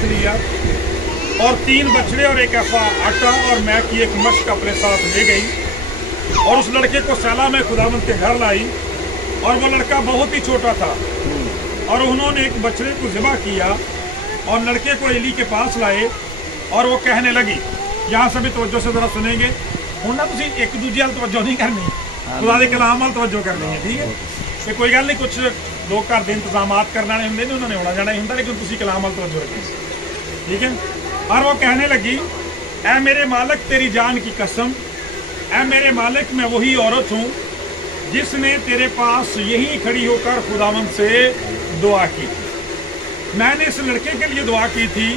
साथ लिया और 3 बछड़े और एक ऐसा आटा और मैं की एक मश्क अपने साथ ले गई और उस लड़के को सैला में खुदावंद के घर लाई। और वो लड़का बहुत ही छोटा था और उन्होंने एक बछड़े को ज़िबा किया और लड़के को एली के पास लाए और वो कहने लगी, यहाँ सभी तवज्जो से ज़रा सुनेंगे, हूँ ना तुम एक दूजे वाल तवज्जो नहीं करनी, खुदा दे कलाम वाल तवज्जो करनी है, ठीक है। तो कोई गल नहीं, कुछ लोग घर के इंतजाम करने वाले होंगे, उन्होंने आना जाना ही होंगे, लेकिन तुम कलाम वाल तवज्जो रखनी, ठीक है। और वो कहने लगी, ऐ मेरे मालिक तेरी जान की कसम, ऐ मेरे मालिक मैं वही औरत हूँ जिसने तेरे पास यही खड़ी होकर खुदावंद से दुआ की थी। मैंने इस लड़के के लिए दुआ की थी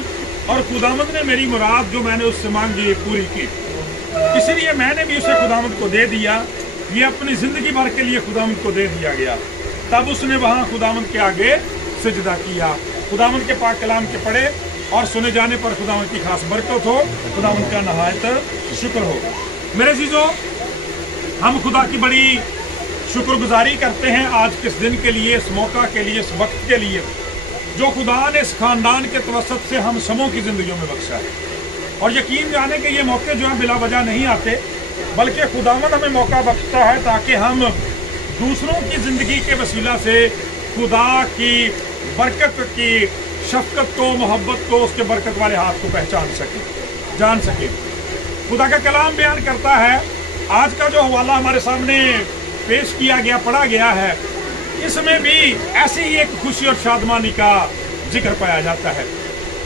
और खुदावंद ने मेरी मुराद जो मैंने उससे मांगी पूरी की, इसलिए मैंने भी उसे खुदावंद को दे दिया। ये अपनी जिंदगी भर के लिए खुदावंद को दे दिया गया। तब उसने वहाँ खुदावंद के आगे सिजदा किया। खुदावंद के पाक कलाम के पढ़े और सुने जाने पर खुदावंद की खास बरकत हो, खुदावंद का नहायत शुक्र हो। मेरे अज़ीज़ों, हम खुदा की बड़ी शुक्रगुजारी करते हैं आज के इस दिन के लिए, इस मौका के लिए, इस वक्त के लिए जो खुदा ने इस खानदान के तवसत से हम सबों की जिंदगियों में बख्शा है। और यकीन जाने कि ये मौके जो हैं बिला वजह नहीं आते, बल्कि खुदावंद हमें मौका बख्शता है ताकि हम दूसरों की ज़िंदगी के वसीला से खुदा की बरकत की शफ़क़त को, मोहब्बत को, उसके बरकत वाले हाथ को पहचान सकें, जान सकें। खुदा का कलाम बयान करता है, आज का जो हवाला हमारे सामने पेश किया गया, पढ़ा गया है, इसमें भी ऐसी ही एक खुशी और शादमानी का जिक्र पाया जाता है।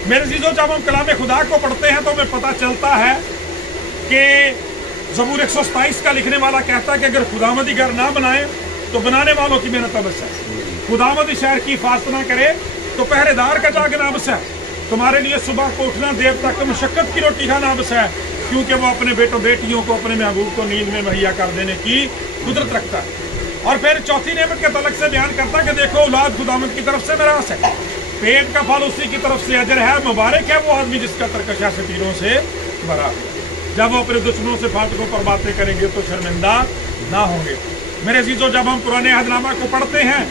मेरे अज़ीज़ों, जब हम कलाम खुदा को पढ़ते हैं तो हमें पता चलता है कि ज़बूर 127 का लिखने वाला कहता है कि अगर खुदावंद घर ना बनाए तो बनाने वालों की मेहनत अबस है। खुदावंद शहर की हिफाजत ना करे तो पहरेदार का जागना अबस है। तुम्हारे लिए सुबह को उठना, देर तक मशक्कत की रोटी खाना अबस है, क्योंकि वो अपने बेटों बेटियों को, अपने महबूब को नींद में मुहैया कर देने की कुदरत रखता है। और फिर चौथी नेमत के तलक से बयान करता है कि देखो औलाद खुदावंद की तरफ से मिरास है, पेट का फल उसी की तरफ से अजर है, मुबारक है वो आदमी जिसका तरकशा से तीरों से भरा। जब वो अपने दुश्मनों से फाटकों पर बातें करेंगे तो शर्मिंदा ना होंगे। मेरे अज़ीज़ों, जब हम पुराने अहदनामा को पढ़ते हैं,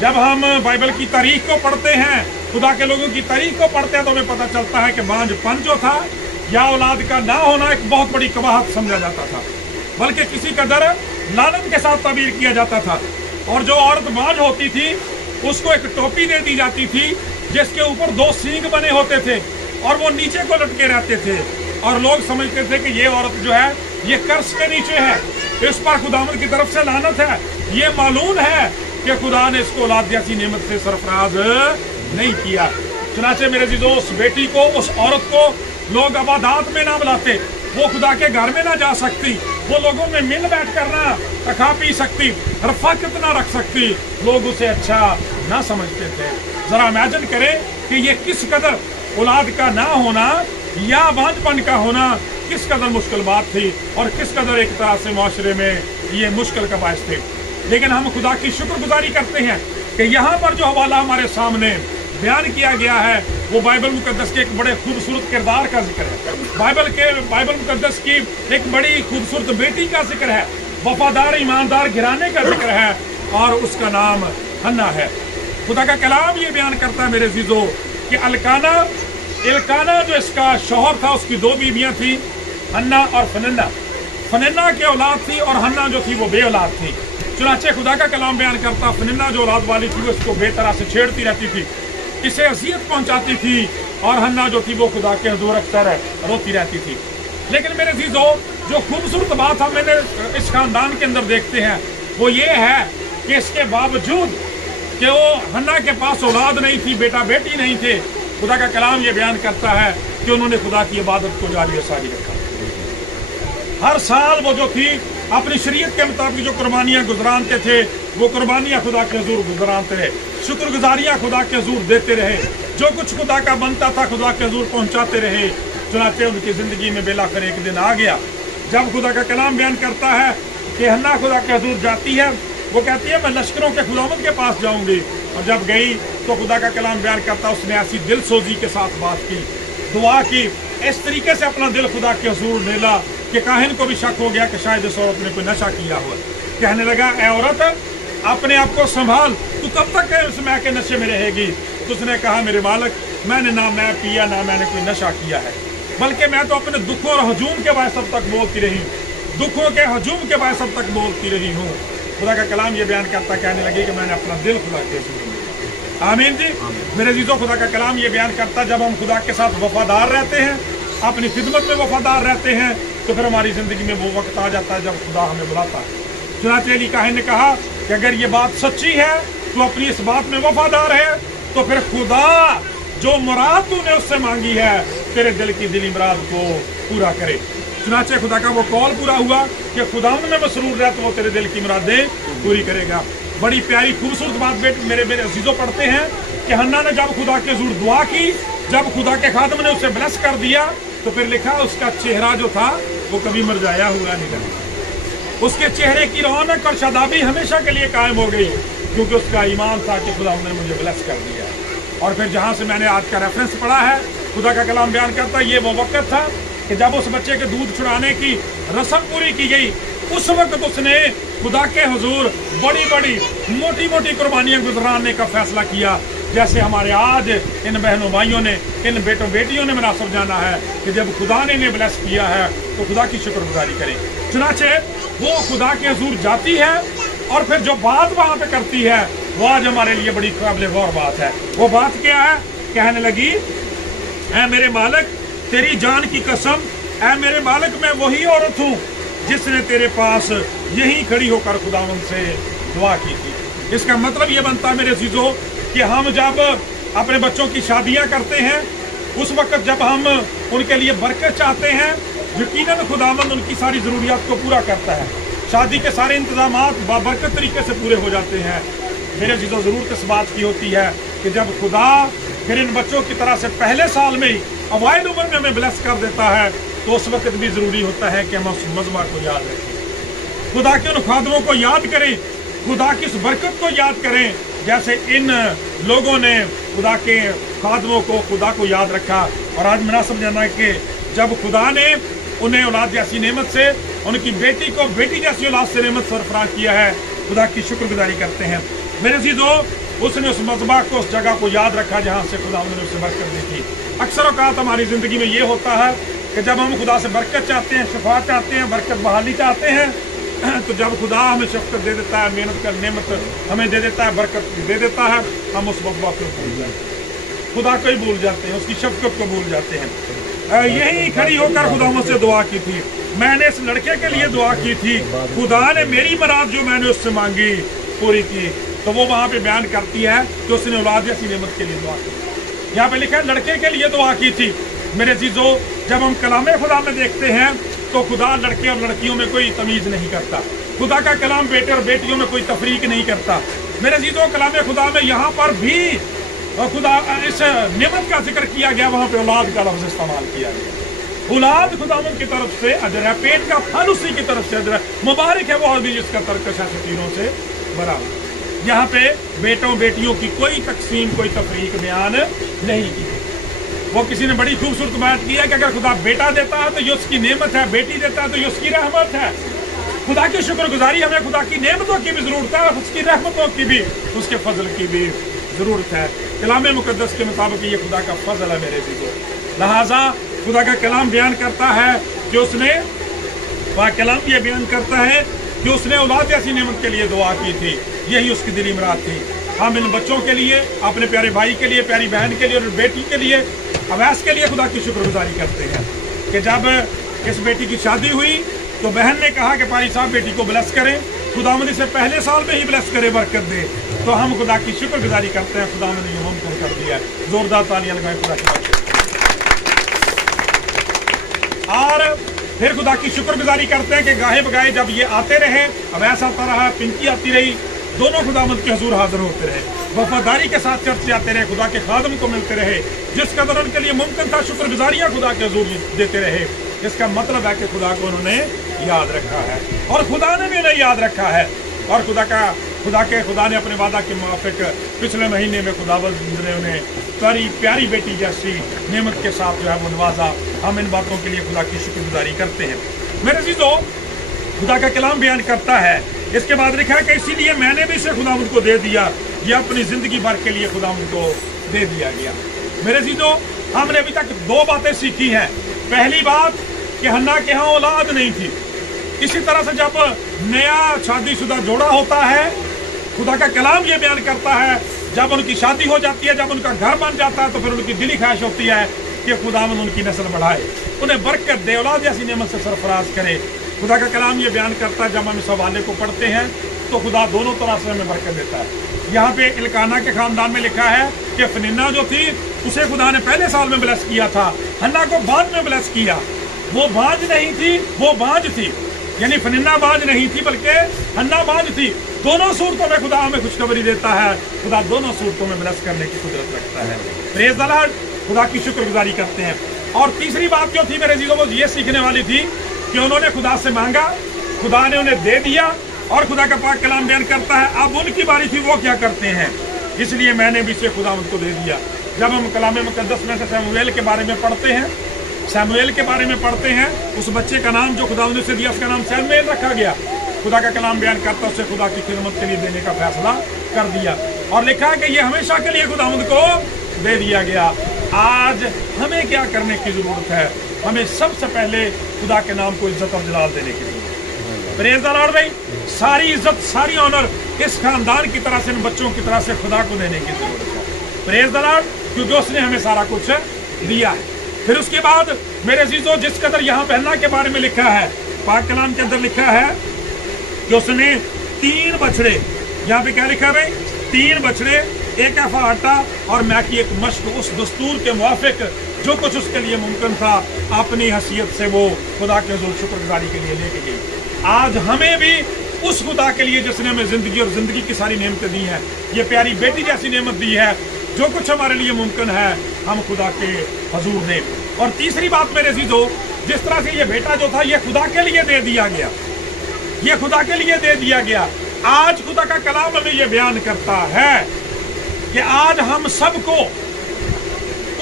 जब हम बाइबल की तारीख को पढ़ते हैं, खुदा के लोगों की तारीख को पढ़ते हैं, तो हमें पता चलता है कि बांझपन जो था या औलाद का ना होना एक बहुत बड़ी कबाहत समझा जाता था, बल्कि किसी कदर लानत के साथ ताबीर किया जाता था। और जो औरत बांझ होती थी उसको एक टोपी दे दी जाती थी जिसके ऊपर 2 सींग बने होते थे और वो नीचे को लटके रहते थे, और लोग समझते थे कि ये औरत जो है ये कर्ज के नीचे है, इस पर खुदावंद की तरफ से लानत है। ये मालूम है कि खुदा ने इसको औलाद जैसी नेमत से सरफराज नहीं किया। चुनाचे मेरे अज़ीज़ों, उस बेटी को, उस औरत को लोग इबादत में ना बुलाते, वो खुदा के घर में ना जा सकती, वो लोगों में मिल बैठ कर ना खा पी सकती, रफ़ाकत ना रख सकती, लोग उसे अच्छा ना समझते थे। जरा इमेजिन करें कि ये किस कदर औलाद का ना होना या बांझपन का होना किस कदर मुश्किल बात थी और किस कदर एक तरह से माशरे में ये मुश्किल का बायस थे। लेकिन हम खुदा की शुक्रगुजारी करते हैं कि यहाँ पर जो हवाला हमारे सामने बयान किया गया है वो बाइबल मुकद्दस के एक बड़े खूबसूरत किरदार का जिक्र है, बाइबल मुकद्दस की एक बड़ी खूबसूरत बेटी का जिक्र है, वफादार ईमानदार घराने का जिक्र है, और उसका नाम हन्ना है। खुदा का कलाम ये बयान करता है मेरे अज़ीज़ों कि इल्काना जो इसका शौहर था, उसकी 2 बीवियाँ थी, हन्ना और फनन्ना। फनन्ना की औलाद थी और हन्ना जो थी वो बे औलाद थी। चुनाचे खुदा का कलाम बयान करता, फनन्ना जो औलाद वाली थी वो इसको बेतरह से छेड़ती रहती थी, इसे अज़ियत पहुंचाती थी, और हन्ना जो थी वो खुदा के हुज़ूर अक्सर रोती रहती थी। लेकिन मेरे अज़ीज़ों, जो खूबसूरत बात हम मैंने इस खानदान के अंदर देखते हैं वो ये है कि इसके बावजूद कि वो हन्ना के पास औलाद नहीं थी, बेटा बेटी नहीं थे, खुदा का कलाम ये बयान करता है कि उन्होंने खुदा की इबादत को जारी सारी रखा। हर साल वो जो थी अपनी शरीयत के मुताबिक जो कुर्बानियाँ गुजरानते थे वो कुर्बानियाँ खुदा के हुज़ूर गुजरानते रहे, शुक्रगुजारियाँ खुदा के हुज़ूर देते रहे, जो कुछ खुदा का बनता था खुदा के हुज़ूर पहुँचाते रहे। चुनाचे उनकी ज़िंदगी में बेलाखिर एक दिन आ गया जब खुदा का कलाम बयान करता है कि हन्ना खुदा के हुज़ूर जाती है, वो कहती है मैं लश्करों के खुदावंद के पास जाऊँगी, और जब गई तो खुदा का कलाम बयान करता उसने ऐसी दिल सोजी के साथ बात की, दुआ की, इस तरीके से अपना दिल खुदा के हुज़ूर डाला कि काहिन को भी शक हो गया कि शायद इस औरत ने कोई नशा किया हुआ। कहने लगा, ए औरत अपने आप को संभाल, तू कब तक इस मैके नशे में रहेगी? तो उसने कहा मेरे मालिक मैंने ना मैं पिया ना मैंने कोई नशा किया है, बल्कि मैं तो अपने दुखों और हजूम के बायस अब तक बोलती रही हूँ, दुखों के हजूम के बायस अब तक बोलती रही हूँ। खुदा का कलाम ये बयान करता, कहने लगी कि मैंने अपना दिल खुदा के हुजूर। आमीन जी। मेरे अजीजों, खुदा का कलाम ये बयान करता, जब हम खुदा के साथ वफादार रहते हैं, अपनी खिदमत में वफादार रहते हैं, तो फिर हमारी ज़िंदगी में वो वक्त आ जाता है जब खुदा हमें बुलाता है। चुनांचे अली काहिन ने कहा कि अगर ये बात सच्ची है, तो अपनी इस बात में वफादार है, तो फिर खुदा जो मुराद तूने उससे मांगी है तेरे दिल की दिली मुराद को पूरा करे। चुनांचे खुदा का वो कौल पूरा हुआ कि खुदा में मसरूर रह तो वो तेरे दिल की मुरादें पूरी करेगा। बड़ी प्यारी खूबसूरत बात मेरे अजीजों पढ़ते हैं कि हन्ना ने जब खुदा के हुजूर दुआ की, जब खुदा के खादम ने उसे ब्लेस कर दिया, तो फिर लिखा उसका चेहरा जो था वो कभी मुरझाया हुआ नहीं रहा। उसके चेहरे की रौनक और शादाबी हमेशा के लिए कायम हो गई, क्योंकि उसका ईमान था कि खुदा ने मुझे ब्लेस कर दिया। और फिर जहाँ से मैंने आज का रेफरेंस पढ़ा है, खुदा का कलाम बयान करता है, ये वो वक्त था कि जब उस बच्चे के दूध छुड़ाने की रस्म पूरी की गई, उस वक्त उसने खुदा के हुजूर बड़ी बड़ी मोटी मोटी कुर्बानियां गुजराने का फैसला किया। जैसे हमारे आज इन बहनों भाइयों ने, इन बेटों बेटियों ने मुनासिब जाना है कि जब खुदा ने इन्हें ब्लेस किया है तो खुदा की शुक्रगुजारी करें। चुनाचे वो खुदा के हुजूर जाती है और फिर जो बात वहाँ पे करती है वो आज हमारे लिए बड़ी काबिल गौर बात है। वो बात क्या है? कहने लगी, ऐ मेरे मालिक तेरी जान की कसम, ऐ मेरे मालिक मैं वही औरत हूँ जिसने तेरे पास यहीं खड़ी होकर खुदावंद से दुआ की थी। इसका मतलब ये बनता है मेरे अजीजों कि हम जब अपने बच्चों की शादियां करते हैं, उस वक्त जब हम उनके लिए बरकत चाहते हैं, यकीनन खुदावंद उनकी सारी ज़रूरियात को पूरा करता है। शादी के सारे इंतजामात बाबरकत तरीके से पूरे हो जाते हैं। मेरे अजीजों ज़रूरत इस बात की होती है कि जब खुदा फिर इन बच्चों की तरह से पहले साल में ही अवाइल उम्र में हमें ब्लेस कर देता है, तो उस वक्त भी ज़रूरी होता है कि हम उस मज़मा को याद रखें, खुदा के उन खादमों को याद करें, खुदा की उस बरकत को याद करें, जैसे इन लोगों ने खुदा के खादमों को, खुदा को याद रखा। और आज मेरा समझना है कि जब खुदा ने उन्हें औलाद जैसी नेमत से, उनकी बेटी को बेटी जैसी औलाद से नेमत सरफराज किया है, खुदा की शुक्रगुजारी करते हैं। मेरे अज़ीज़ों, उसने उस मज़बा को, उस जगह को याद रखा जहाँ से खुदा ने उसे बरकत दी थी। अक्सर औक़ात हमारी ज़िंदगी में ये होता है कि जब हम खुदा से बरकत चाहते हैं, शफा चाहते हैं, बरकत बहाली चाहते हैं, तो जब खुदा हमें शफ़क़त दे देता है, मेहनत कर नेमत हमें दे देता है, बरकत दे देता है, हम उस मज़बा को भूल जाते हैं, खुदा को ही भूल जाते हैं, उसकी शफ़क़त को भूल जाते हैं। यही खड़ी होकर खुदा मुझसे दुआ की थी, मैंने इस लड़के के लिए दुआ की थी, खुदा ने मेरी मुराद जो मैंने उससे मांगी पूरी की। तो वो वहाँ पे बयान करती है कि उसने औलाद जैसी नेमत के लिए दुआ की। यहाँ पे लिखा है लड़के के लिए दुआ की थी। मेरे चीज़ों, जब हम कलाम खुदा में देखते हैं तो खुदा लड़के और लड़कियों में कोई तमीज़ नहीं करता। खुदा का कलाम बेटे और बेटियों में कोई तफरीक नहीं करता। मेरे चीज़ों, कलाम खुदा में यहाँ पर भी खुदा इस नेमत का जिक्र किया गया, वहाँ पे औलाद का लफ्ज़ इस्तेमाल किया गया। औलाद खुदावंद की तरफ से अजर है, पेट का फल उसी की तरफ से अजर है। मुबारक है वो आदमी जिसका तरकश है तीनों से बड़ा। यहाँ पे बेटों बेटियों की कोई तकसीम, कोई तफरीक बयान नहीं की। वो किसी ने बड़ी खूबसूरत बात की है कि अगर खुदा बेटा देता है तो ये उसकी नेमत है, बेटी देता है तो ये उसकी रहमत है। खुदा की शुक्रगुजारी हमें खुदा की नेमतों की भी ज़रूरत है, और उसकी रहमतों की भी, उसके फजल की भी ज़रूरत है। कलाम मुक़द्दस के मुताबिक ये खुदा का फजल है मेरे चीज़ों। लिहाजा खुदा का कलाम बयान करता है कि उसने, वह कलाम ये बयान करता है कि उसने औलाद जैसी नेमत के लिए दुआ की थी। यही उसकी दिली मुराद थी। हम इन बच्चों के लिए, अपने प्यारे भाई के लिए, प्यारी बहन के लिए और बेटी के लिए, अवैस के लिए खुदा की शुक्रगुजारी करते हैं कि जब इस बेटी की शादी हुई तो बहन ने कहा कि भाई साहब बेटी को ब्लेस करें, खुदावंद इसे पहले साल में ही ब्लेस करे, बरकत दे। तो हम खुदा की शुक्रगुजारी करते हैं, खुदावंद ने मुमकिन कर दिया। जोरदार तालियां लगाएं खुदा की। और फिर खुदा की शुक्रगुजारी करते हैं कि गाहे बगाए जब ये आते रहे, अवैस आता रहा, पिंकी आती रही, दोनों खुदावंद के हुजूर हाजिर होते रहे, वफादारी के साथ चर्च जाते रहे, खुदा के खादम को मिलते रहे, जिस कदर उनके लिए मुमकिन था शुक्रगुजारियाँ खुदा के हुजूर देते रहे। इसका मतलब है कि खुदा को उन्होंने याद रखा है और खुदा ने भी उन्हें याद रखा है। और खुदा ने अपने वादा के मुताबिक पिछले महीने में खुदावंद ने उन्हें सारी प्यारी बेटी जैसी नेमत के साथ जो है वो नवाजा। हम इन बातों के लिए खुदा की शुक्रगुजारी करते हैं। मेरे अज़ीज़ों, खुदा का कलाम बयान करता है, इसके बाद लिखा है कि इसीलिए मैंने भी इसे खुदावंद को दे दिया, ये अपनी ज़िंदगी भर के लिए खुदावंद को दे दिया गया। मेरे अज़ीज़ों, हमने अभी तक 2 बातें सीखी हैं। पहली बात कि हन्ना के यहाँ औलाद नहीं थी। इसी तरह से जब नया शादीशुदा जोड़ा होता है, खुदा का कलाम ये बयान करता है, जब उनकी शादी हो जाती है, जब उनका घर बन जाता है, तो फिर उनकी दिली ख्वाहिश होती है कि खुदावंद उनकी नस्ल बढ़ाए, उन्हें बरकत दे, औलाद जैसी नेमत से सरफराज करे। खुदा का कलाम ये बयान करता है, जब हम इस हवाले को पढ़ते हैं तो खुदा दोनों तरह से हमें बरकत देता है। यहाँ पे इल्काना के खानदान में लिखा है कि फनिन्ना जो थी उसे खुदा ने पहले साल में ब्लेस किया था, हन्ना को बाद में ब्लेस किया। वो बाज नहीं थी, वो बाज थी, यानी फनिन्ना बाज नहीं थी बल्कि हन्ना बाज थी। दोनों सूरतों में खुदा हमें खुशखबरी देता है। खुदा दोनों सूरतों में ब्लेस करने की कुदरत रखता है। प्रेज़ द लॉर्ड, खुदा की शुक्रगुजारी करते हैं। और तीसरी बात जो थी मेरे अज़ीज़ों, वो ये सीखने वाली थी कि उन्होंने खुदा से मांगा, खुदा ने उन्हें दे दिया, और खुदा का पाक कलाम बयान करता है अब उनकी बारी थी वो क्या करते हैं, इसलिए मैंने भी इसे खुदा उनको दे दिया। जब हम कलाम मुकद्दस में से शमूएल के बारे में पढ़ते हैं, शमूएल के बारे में पढ़ते हैं, उस बच्चे का नाम जो खुदा ने उसे दिया उसका नाम शमूएल रखा गया। खुदा का कलाम बयान करता उसे खुदा की खिदमत के लिए देने का फैसला कर दिया, और लिखा है कि ये हमेशा के लिए खुदावंद को दे दिया गया। आज हमें क्या करने की जरूरत है? हमें सबसे पहले खुदा के नाम को इज्जत और जलाल देने की जरूरत है। प्रेज़ द लॉर्ड भाई, सारी इज्जत सारी ऑनर इस खानदान की तरह से, इन बच्चों की तरह से खुदा को देने की जरूरत है। प्रेज़ द लॉर्ड, क्योंकि उसने हमें सारा कुछ दिया है। फिर उसके बाद मेरे अज़ीज़ों, जिस कदर यहाँ पे हन्ना के बारे में लिखा है, पाक कलाम के अंदर लिखा है कि उसने 3 बछड़े, यहाँ पे क्या लिखा है भाई? 3 बछड़े, 1 एफा आटा और मैं की एक मश्क, उस दस्तूर के मुआफिक जो कुछ उसके लिए मुमकिन था, अपनी हैसियत से वो खुदा के हुज़ूर शुक्रगुजारी के लिए लेके गई। आज हमें भी उस खुदा के लिए जिसने हमें जिंदगी और जिंदगी की सारी नेमतें दी हैं, ये प्यारी बेटी जैसी नेमत दी है, जो कुछ हमारे लिए मुमकिन है हम खुदा के हुज़ूर दें। और तीसरी बात मेरे अज़ीज़ों, जिस तरह से ये बेटा जो था ये खुदा के लिए दे दिया गया, ये खुदा के लिए दे दिया गया। आज खुदा का कलाम हमें ये बयान करता है कि आज हम सबको,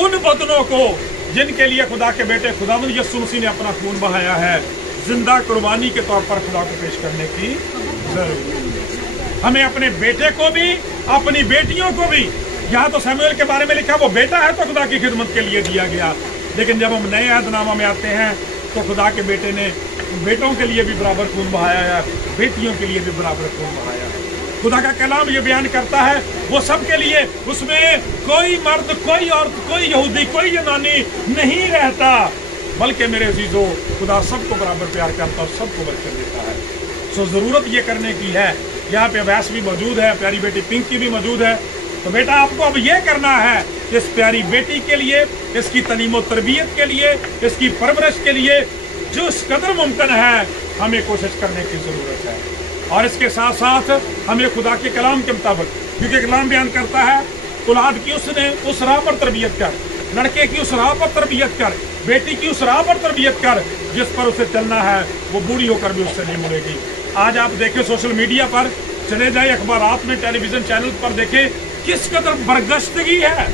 उन बदनों को जिनके लिए खुदा के बेटे खुदावंद यीशु मसीह ने अपना खून बहाया है, जिंदा कुर्बानी के तौर पर खुदा को पेश करने की जरूरत है। हमें अपने बेटे को भी, अपनी बेटियों को भी, यहाँ तो शमूएल के बारे में लिखा वो बेटा है तो खुदा की खिदमत के लिए दिया गया, लेकिन जब हम नए अहदनामा में आते हैं तो खुदा के बेटे ने बेटों के लिए भी बराबर खून बहाया है, बेटियों के लिए भी बराबर खून बहाया है। खुदा का कलाम ये बयान करता है वो सब के लिए, उसमें कोई मर्द, कोई औरत, कोई यहूदी, कोई यूनानी नहीं रहता, बल्कि मेरे अज़ीज़ों खुदा सबको बराबर प्यार करता और सबको बरकत देता है। सो ज़रूरत ये करने की है। यहाँ पे अवैस भी मौजूद है, प्यारी बेटी पिंकी भी मौजूद है। तो बेटा आपको अब ये करना है, इस प्यारी बेटी के लिए, इसकी तालीम और तरबियत के लिए, इसकी परवरिश के लिए जिस कदर मुमकिन है हमें कोशिश करने की ज़रूरत है। और इसके साथ साथ हमें खुदा के कलाम के मुताबिक, क्योंकि कलाम बयान करता है औलाद की उसने उस राह पर तरबियत कर, लड़के की उस राह पर तरबियत कर, बेटी की उस राह पर तरबियत कर जिस पर उसे चलना है, वो बूढ़ी होकर भी उससे नहीं मुड़ेगी। आज आप देखें सोशल मीडिया पर चले जाए, अखबारात में, टेलीविजन चैनल पर देखें किस कदर बरगश्तगी है,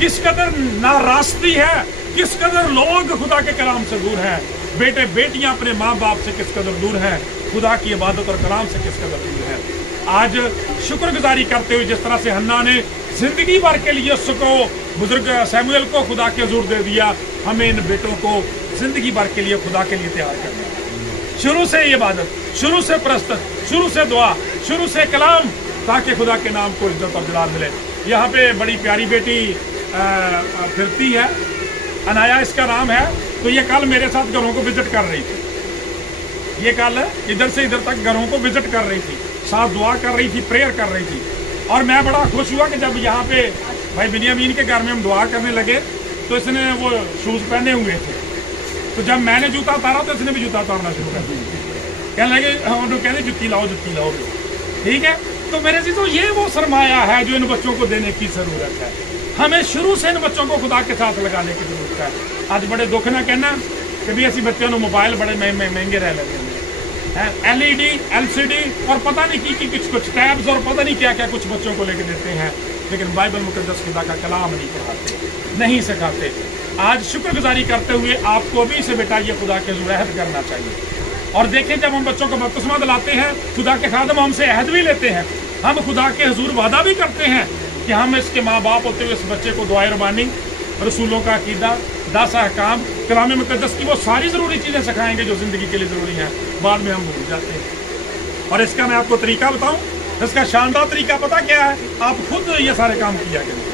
किस कदर नारास्ती है, किस कदर लोग खुदा के कलाम से दूर हैं। बेटे बेटियां अपने माँ बाप से किस कदर दूर हैं, खुदा की इबादत और कलाम से किस कदर दूर हैं। आज शुक्रगुजारी करते हुए जिस तरह से हन्ना ने जिंदगी भर के लिए उसको, बुजुर्ग शमूएल को खुदा के हुज़ूर दे दिया, हमें इन बेटों को जिंदगी भर के लिए खुदा के लिए तैयार करना है। शुरू से इबादत, शुरू से प्रस्तुत, शुरू से दुआ, शुरू से कलाम, ताकि खुदा के नाम को इज्जत और जलाल मिले। यहाँ पे बड़ी प्यारी बेटी फिरती है, अनाया इसका नाम है। तो ये कल मेरे साथ घरों को विजिट कर रही थी, ये कल इधर से इधर तक घरों को विजिट कर रही थी, साथ दुआ कर रही थी, प्रेयर कर रही थी। और मैं बड़ा खुश हुआ कि जब यहाँ पे भाई बिनियामीन के घर में हम दुआ करने लगे तो इसने वो शूज़ पहने हुए थे, तो जब मैंने जूता उतारा तो इसने भी जूता उतारना शुरू कर दिया। कहने लगे, कहने जुत्ती लाओ, जुत्ती लाओ। ठीक है, तो मेरे से तो ये वो सरमाया है जो इन बच्चों को देने की ज़रूरत है। हमें शुरू से इन बच्चों को खुदा के साथ लगाने की जरूरत है। आज बड़े दुख ना कहना कि भी ऐसी बच्चों को मोबाइल बड़े महंगे रह लगे हैं, LED, LCD और पता नहीं की कुछ टैब्स और पता नहीं क्या क्या कुछ बच्चों को लेके देते हैं, लेकिन बाइबल मुकद्दस खुदा का कलाम नहीं पढ़ाते, नहीं सिखाते। आज शुक्रगुजारी करते हुए आपको भी इसे बेटा ये खुदा के हुज़ूर अहद करना चाहिए। और देखें, जब हम बच्चों को बपतिस्मा दिलाते हैं, खुदा के खादम हमसे अहद भी लेते हैं, हम खुदा के हुज़ूर वादा भी करते हैं कि हम इसके माँ बाप होते हुए इस बच्चे को दुआए रबानी, रसूलों का अकीदा, 10 अहकाम, कलाम मुकद्दस की वो सारी ज़रूरी चीज़ें सिखाएंगे जो ज़िंदगी के लिए ज़रूरी हैं। बाद में हम भूल जाते हैं। और इसका मैं आपको तरीका बताऊं, इसका शानदार तरीका पता क्या है? आप खुद ये सारे काम किया करें,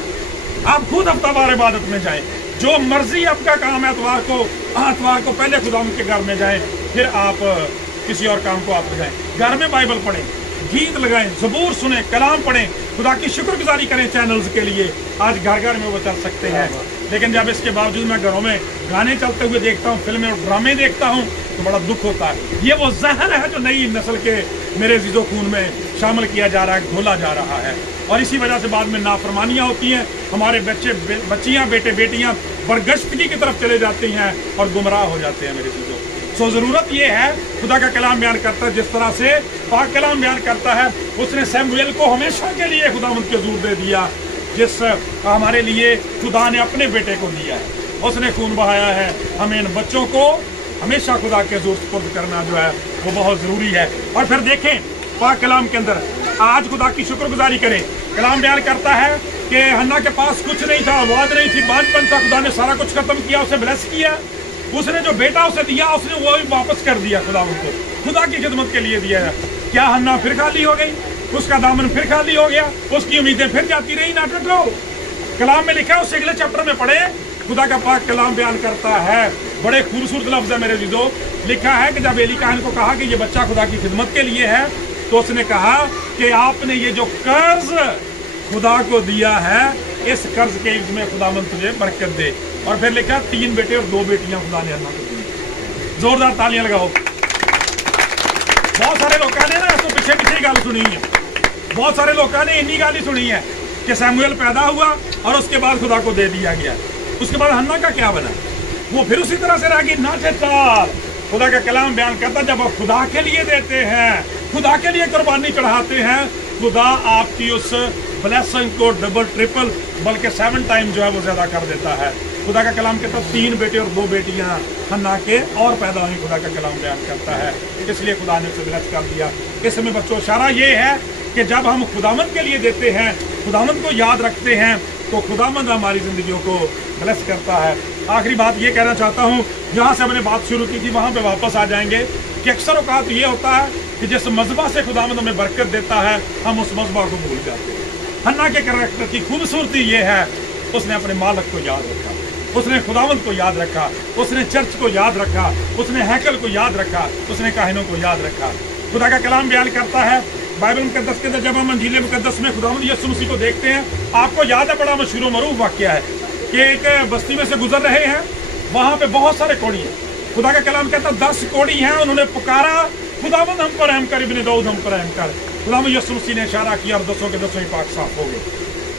आप खुद हफ्तावार इबादत में जाएं, जो मर्जी आपका काम है एतवार को पहले खुदा के घर में जाएं, फिर आप किसी और काम को आप जाएं। घर में बाइबल पढ़ें, गीत लगाएं, ज़बूर सुने, कलाम पढ़ें, खुदा की शुक्रगुजारी करें चैनल्स के लिए। आज घर घर में वो चल सकते हैं, लेकिन जब इसके बावजूद मैं घरों में गाने चलते हुए देखता हूँ, फिल्में और ड्रामे देखता हूँ, तो बड़ा दुख होता है। ये वो जहर है जो नई नस्ल के मेरे ज़िदो खून में शामिल किया जा रहा है, घोला जा रहा है, और इसी वजह से बाद में नाफरमानियाँ होती हैं। हमारे बच्चियाँ बेटे बेटियाँ बरगश्तगी की तरफ चले जाती हैं और गुमराह हो जाते हैं मेरे ज़िदो। सो ज़रूरत ये है, खुदा का कलाम बयान करता है, जिस तरह से पाक कलाम बयान करता है, उसने सैमुएल को हमेशा के लिए खुदावंद के हजूर दे दिया, जिस हमारे लिए खुदा ने अपने बेटे को दिया है। उसने खून बहाया है। हमें इन बच्चों को हमेशा खुदा के हजूर सुपुर्द करना जो है वो बहुत ज़रूरी है। और फिर देखें पाक कलाम के अंदर आज खुदा की शुक्रगुजारी करें। कलाम बयान करता है कि हन्ना के पास कुछ नहीं था, औलाद नहीं थी, बांझपन था, खुदा ने सारा कुछ खत्म किया, उसे ब्लेस किया। उसने जो बेटा उसे दिया, उसने वो भी वापस कर दिया खुदा को, खुदा की खिदमत के लिए दिया है। क्या हन्ना फिर खाली हो गई? उसका दामन फिर खाली हो गया, उसकी उम्मीदें फिर जाती रही? ना टूटो। कलाम में लिखा है, उस अगले चैप्टर में पढ़े, खुदा का पाक कलाम बयान करता है, बड़े खूबसूरत लफ्ज़ है मेरे जीजो। लिखा है कि जब एली काहन को कहा कि ये बच्चा खुदा की खिदमत के लिए है, तो उसने कहा कि आपने ये जो कर्ज खुदा को दिया है, इस कर्ज के इज्म में खुदावंद तुझे बरकत दे। और फिर लिखा 3 बेटे और 2 बेटियां खुदा ने हन्ना को दी। जोरदार तालियां लगाओ। बहुत सारे लोगों ने ना इसको पीछे पीछे गल सुनी है, बहुत सारे लोगों ने इन्हीं गाली सुनी है कि सैमुएल पैदा हुआ और उसके बाद खुदा को दे दिया गया। उसके बाद हन्ना का क्या बना? वो फिर उसी तरह से रह गई। ना ठेठार। खुदा का कलाम बयान करता, जब आप खुदा के लिए देते हैं, खुदा के लिए कुर्बानी चढ़ाते हैं, खुदा आपकी उस ब्लेसिंग को डबल ट्रिपल बल्कि 7 टाइम जो है वो ज्यादा कर देता है। खुदा का कलाम कहता है 3 बेटे और 2 बेटियां हन्ना के और पैदा हुई। खुदा का कलाम बयान करता है, इसलिए खुदा ने उसे ब्लेस कर दिया। इसमें बच्चों इशारा ये है कि जब हम खुदावंद के लिए देते हैं, खुदावंद को याद रखते हैं, तो खुदावंद हमारी जिंदगियों को ब्लेस करता है। आखिरी बात ये कहना चाहता हूँ, जहाँ से हमने बात शुरू की थी वहाँ पे वापस आ जाएंगे कि अक्सर औकात ये होता है कि जिस मजबा से खुदावंद हमें बरकत देता है, हम उस मजबा को भूल जाते हैं। हन्ना के करैक्टर की खूबसूरती ये है, उसने अपने मालिक को याद रखा, उसने खुदावंद को याद रखा, उसने चर्च को याद रखा, उसने हैकल को याद रखा, उसने काहिनों को याद रखा। खुदा का कलाम बयान करता है बाइबल मुकद्दस के अंदर, जब हम इंजील मुकद्दस में खुदावंद यीशु मसीह को देखते हैं, आपको याद है बड़ा मशहूर मरूफ वाक़या है कि एक बस्ती में से गुजर रहे हैं, वहाँ पे बहुत सारे कोढ़ी हैं। खुदा का कलाम कहता है 10 कोढ़ी हैं, उन्होंने पुकारा, खुदावंद हम पर रहम कर, इब्ने दाऊद हम पर रहम कर। खुदावंद यीशु मसीह ने इशारा किया और 10 के 10 ही पाक साफ हो गए।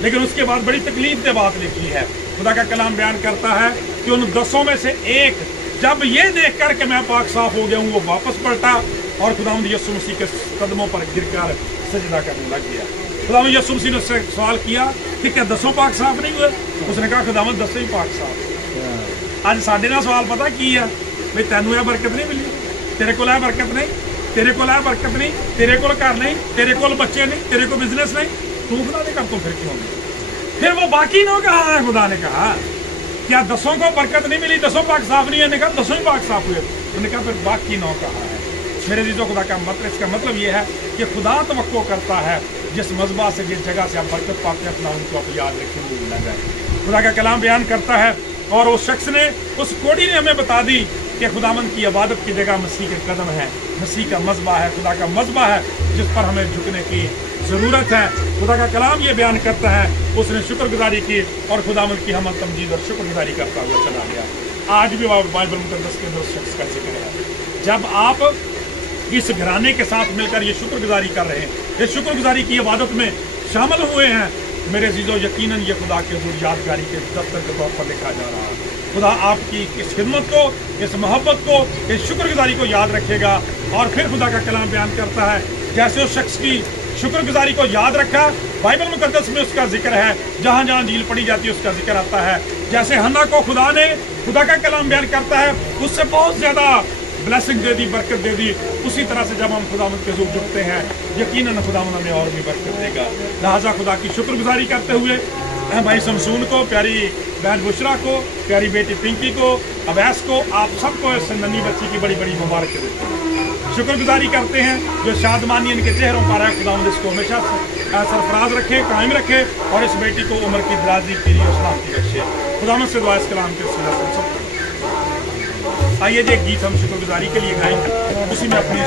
लेकिन उसके बाद बड़ी तकलीफ से बात लिखी है। खुदा का कलाम बयान करता है कि उन 10 में से एक जब ये देख कर के मैं पाक साफ हो गया हूँ, वो वापस पलटा और खुदावंद यीशु मसीह के कदमों पर गिरकर सजदा करने लग गया। खुदावंद यीशु मसीह ने उससे सवाल किया कि क्या 10 पाक साफ नहीं हुए? उसने कहा खुदावंद 10 ही पाक साफ। आज साढ़े ना सवाल पता की है, भाई तेनू यह बरकत नहीं मिली, तेरे को यह बरकत नहीं, तेरे को यह बरकत नहीं, तेरे को घर नहीं, तेरे को बच्चे नहीं, तेरे को बिजनेस नहीं, तू खुदा ने कर, तुम फिर क्यों? फिर वो बाकी नौ कहा है? खुदा ने कहा क्या 10 को बरकत नहीं मिली, 10 पाक साफ नहीं है? ने कहा 10 ही पाक साफ हुए। उन्होंने कहा फिर बाकी 9 कहा है। मेरे जीजों, खुदा का मतलब, इसका मतलब ये है कि खुदा तवक्को करता है जिस मजबा से, जिस जगह से आप बरकत पाते हैं, अपना उनको आप याद रखें, भूल ना जाए। खुदा का कलाम बयान करता है और उस शख्स ने, उस कोढ़ी ने हमें बता दी कि खुदावंद की इबादत की जगह मसीह के कदम है, मसीह का मजबा है, खुदा का मजबा है जिस पर हमें झुकने की ज़रूरत है। खुदा का कलाम ये बयान करता है, उसने शुक्रगुजारी की और खुदावंद की हम तमजीद और शुक्रगुजारी करता हुआ चला गया। आज भी बाइबल मुकद्दस के अंदर उस शख्स का जिक्र है। जब आप इस घराने के साथ मिलकर ये शुक्रगुजारी कर रहे हैं, ये शुक्रगुजारी की इबादत में शामिल हुए हैं, मेरे जीजो यकीनन ये खुदा के हुजूर यादगारी के दफ्तर के तौर पर लिखा जा रहा है। खुदा आपकी इस खिदमत को, इस मोहब्बत को, इस शुक्रगुजारी को याद रखेगा। और फिर खुदा का कलाम बयान करता है, जैसे उस शख्स की शुक्रगुजारी को याद रखा, बाइबल मुकद्दस में उसका जिक्र है, जहाँ जहाँ झील पड़ी जाती है उसका जिक्र आता है। जैसे हन्ना को खुदा ने, खुदा का कलाम बयान करता है, उससे बहुत ज़्यादा ब्लेसिंग दे दी, बरकत दे दी। उसी तरह से जब हम खुदावंद के हुजूर झुकते हैं, यकीनन खुदावंद हमें और भी बरकत देगा। लिहाजा खुदा की शुक्रगुजारी करते हुए भाई शमसून को, प्यारी बहन बुशरा को, प्यारी बेटी पिंकी को, अवैस को, आप सबको इस नन्ही बच्ची की बड़ी बड़ी मुबारक देते हैं। शुक्रगुजारी करते हैं जो शादमानी इनके चेहरों पर है। खुदावंद इसको हमेशा सरफराज रखे, कायम रखे और इस बेटी को उम्र की दराजी, पीरी और सलामती बख्शे। खुदावंद से दुआ इस कलाम के वसीला से सब। आइए जी एक गीत हम शुक्रगुजारी के लिए गाएंगे, उसी में अपनी